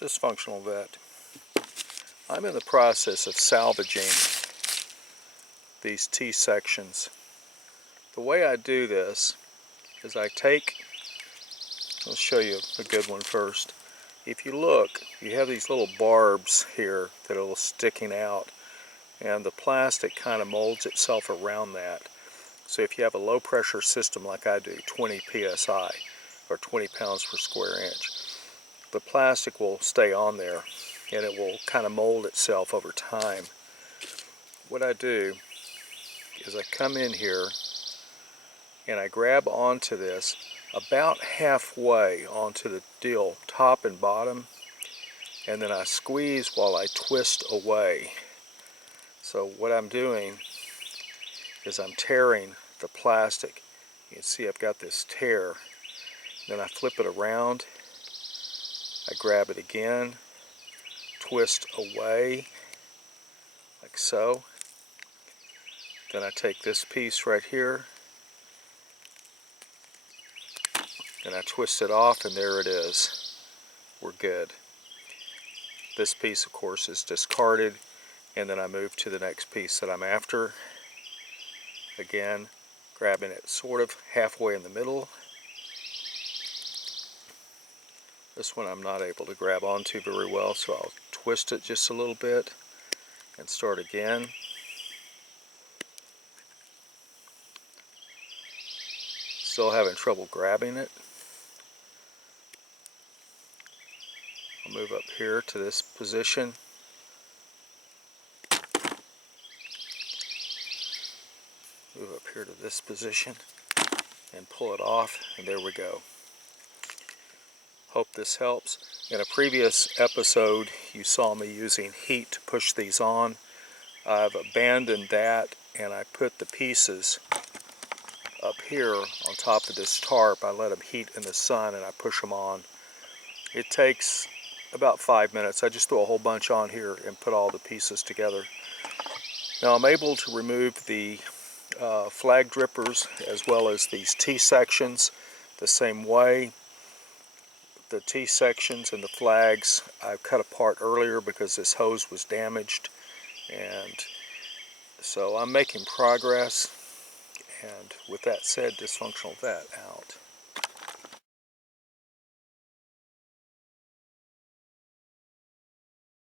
Dysfunctional vet. I'm in the process of salvaging these T-sections. The way I do this is I'll show you a good one first. If you look, you have these little barbs here that are sticking out, and the plastic kind of molds itself around that. So if you have a low pressure system like I do, 20 psi or 20 pounds per square inch, the plastic will stay on there and it will kind of mold itself over time. What I do is I come in here and I grab onto this about halfway onto the deal, top and bottom, and then I squeeze while I twist away. So what I'm doing is I'm tearing the plastic. You can see I've got this tear. Then I flip it around, I grab it again, twist away, like so. Then I take this piece right here, and I twist it off, and there it is. We're good. This piece, of course, is discarded, and then I move to the next piece that I'm after. Again, grabbing it sort of halfway in the middle. This one I'm not able to grab onto very well, so I'll twist it just a little bit and start again. Still having trouble grabbing it. I'll move up here to this position. Move up here to this position and pull it off, and there we go. Hope this helps. In a previous episode, you saw me using heat to push these on. I've abandoned that, and I put the pieces up here on top of this tarp. I let them heat in the sun, and I push them on. It takes about 5 minutes. I just throw a whole bunch on here and put all the pieces together. Now I'm able to remove the flag drippers as well as these T-sections the same way. The T-sections and the flags I cut apart earlier because this hose was damaged, and so I'm making progress. And with that said, Dysfunctional Vet out.